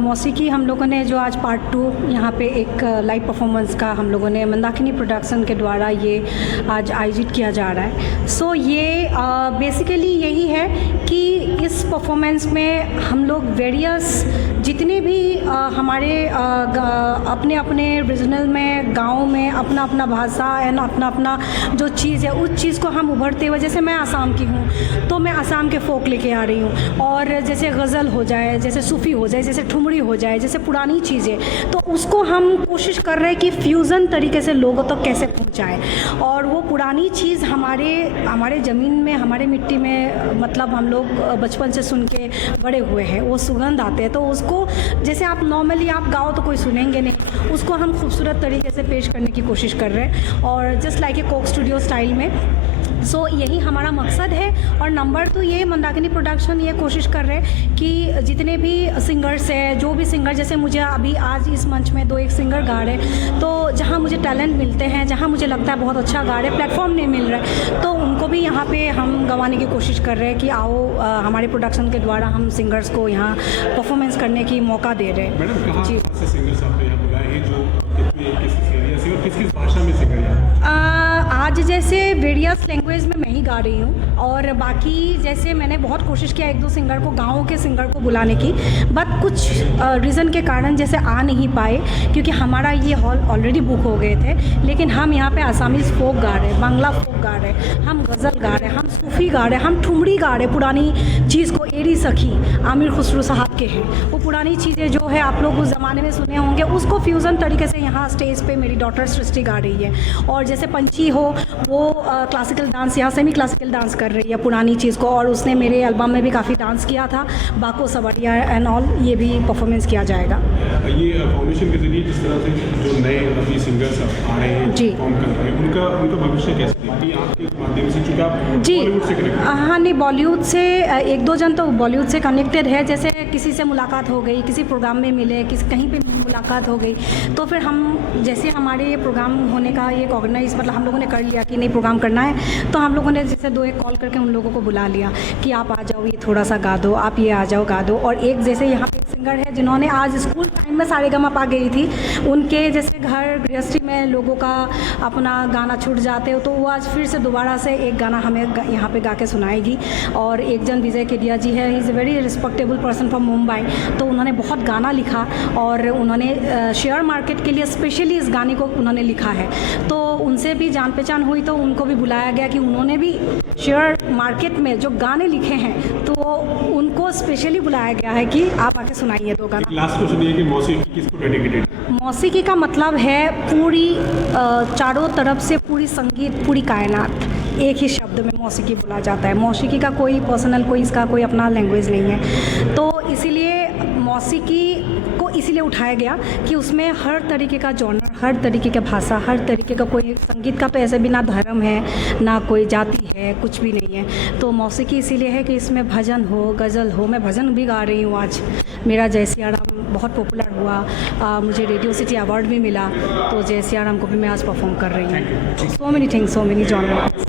मौसीकी हम लोगों ने जो आज पार्ट 2 यहाँ पे एक लाइव परफॉर्मेंस का हम लोगों ने मंदाकिनी प्रोडक्शन के द्वारा ये आज आयोजित किया जा रहा है। सो ये बेसिकली यही है कि इस परफॉर्मेंस में हम लोग वेरियस जितने भी हमारे अपने अपने रीजनल में गाँव में अपना अपना भाषा एंड अपना अपना जो चीज़ है उस चीज़ को हम उभरते हुए, जैसे मैं आसाम की हूँ तो मैं आसाम के फ़ोक लेके आ रही हूँ, और जैसे गज़ल हो जाए, जैसे सूफ़ी हो जाए, जैसे ठुमरी हो जाए, जैसे पुरानी चीज़ें, तो उसको हम कोशिश कर रहे हैं कि फ्यूज़न तरीके से लोगों तक कैसे पहुँचाएँ। और वो पुरानी चीज़ हमारे ज़मीन में, हमारे मिट्टी में, मतलब हम लोग बचपन से सुन के बड़े हुए हैं, वो सुगंध आते हैं, तो उसको जैसे आप नॉर्मली आप गाओ तो कोई सुनेंगे नहीं, उसको हम खूबसूरत तरीके से पेश करने की कोशिश कर रहे हैं, और just like a Coke studio style में। सो यही हमारा मकसद है। और नंबर 2 ये मंदाकिनी प्रोडक्शन ये कोशिश कर रहे हैं कि जितने भी सिंगर्स हैं, जो भी सिंगर, जैसे मुझे अभी आज इस मंच में 2-1 सिंगर गा रहे हैं, तो जहाँ मुझे टैलेंट मिलते हैं, जहाँ मुझे लगता है बहुत अच्छा गा रहे, प्लेटफॉर्म नहीं मिल रहा है, तो उनको भी यहाँ पे हम गंवाने की कोशिश कर रहे हैं कि आओ हमारे प्रोडक्शन के द्वारा हम सिंगर्स को यहाँ परफॉर्मेंस करने की मौका दे रहे हैं। मैडम, कहाँ से सिंगर्स आपने यहाँ बुलाए हैं, जो किस एरिया से और किस भाषा में सिंगर हैं? आज जैसे वेरियस लैंग्वेज में मैं ही गा रही हूँ, और बाकी जैसे मैंने बहुत कोशिश किया 1-2 सिंगर को, गाँव के सिंगर को बुलाने की, बट कुछ रीज़न के कारण जैसे आ नहीं पाए, क्योंकि हमारा ये हॉल ऑलरेडी बुक हो गए थे। लेकिन हम यहाँ पे आसामीज़ फोक गा रहे हैं, बांग्ला फोक गा रहे हैं, हम गज़ल गा रहे हैं, हम सूफ़ी गा रहे हैं, हम ठुमरी गा रहे हैं, पुरानी चीज़ को, एरी सखी आमिर खुसरो साहब के हैं, वो पुरानी चीज़ें जो है आप लोग उस ज़माने में सुने होंगे, उसको फ्यूज़न तरीके से यहाँ स्टेज पे मेरी डॉटर सृष्टि गा रही है। और जैसे पंची हो, वो क्लासिकल डांस, यहाँ सेमी क्लासिकल डांस कर रही है पुरानी चीज़ को, और उसने मेरे एल्बम में भी काफ़ी डांस किया था, बाको सवरिया एंड ऑल, ये भी परफॉर्मेंस किया जाएगा। ये फाउंडेशन के जरिए जिस तरह से जो नए अभी सिंगर्स आ रहे हैं, जी, परफॉर्म कर रहे हैं, उनका भविष्य कैसे देखती हैं आपके माध्यम से, क्योंकि आप बॉलीवुड से कनेक्टेड? हाँ, नहीं, बॉलीवुड से 1-2 जन तो बॉलीवुड से कनेक्टेड है, जैसे किसी से मुलाकात हो गई, किसी प्रोग्राम में मिले, कहीं पे मुलाकात हो गई, तो फिर हम जैसे हमारे ये प्रोग्राम होने का ये ऑर्गेनाइज, मतलब हम लोगों ने कर लिया कि नहीं प्रोग्राम करना है, तो हम लोगों ने जैसे 2-1 कॉल करके उन लोगों को बुला लिया कि आप आ जाओ, ये थोड़ा सा गा दो, आप ये आ जाओ गा दो। और एक जैसे यहाँ पे सिंगर है जिन्होंने आज स्कूल टाइम में सारेगामापा गई थी, उनके जैसे घर गृहस्थी में लोगों का अपना गाना छूट जाते हो, तो वो आज फिर से दोबारा से एक गाना हमें यहाँ पे गा के सुनाएगी। और एक जन विजय केडिया जी है, he is a very respectable person from Mumbai, तो उन्होंने बहुत गाना लिखा, और उन्होंने शेयर मार्केट के लिए स्पेशली इस गाने को उन्होंने लिखा है, तो उनसे भी जान पहचान हुई, तो उनको भी बुलाया गया कि उन्होंने भी शेयर मार्केट में जो गाने लिखे हैं, तो उनको स्पेशली बुलाया गया है कि आप आके सुनाइए 2 गाना। लास्ट क्वेश्चन ये कि मौसीकी किसको डेडिकेटेड? मौसीकी का मतलब है पूरी चारों तरफ से पूरी संगीत, पूरी कायनात, एक ही शब्द में मौसीकी बोला जाता है। मौसीकी का कोई पर्सनल, कोई इसका कोई अपना लैंग्वेज नहीं है, तो इसीलिए मौसीकी को इसीलिए उठाया गया कि उसमें हर तरीके का जॉनर, हर तरीके का भाषा, हर तरीके का, कोई संगीत का तो ऐसे भी ना धर्म है, ना कोई जाति है, कुछ भी नहीं है। तो मौसीकी इसीलिए है कि इसमें भजन हो, गज़ल हो, मैं भजन भी गा रही हूँ आज, मेरा जय सिया राम बहुत पॉपुलर हुआ, मुझे रेडियो सिटी अवार्ड भी मिला, तो जय सिया राम को भी मैं आज परफॉर्म कर रही हूँ। So many things, so many genre.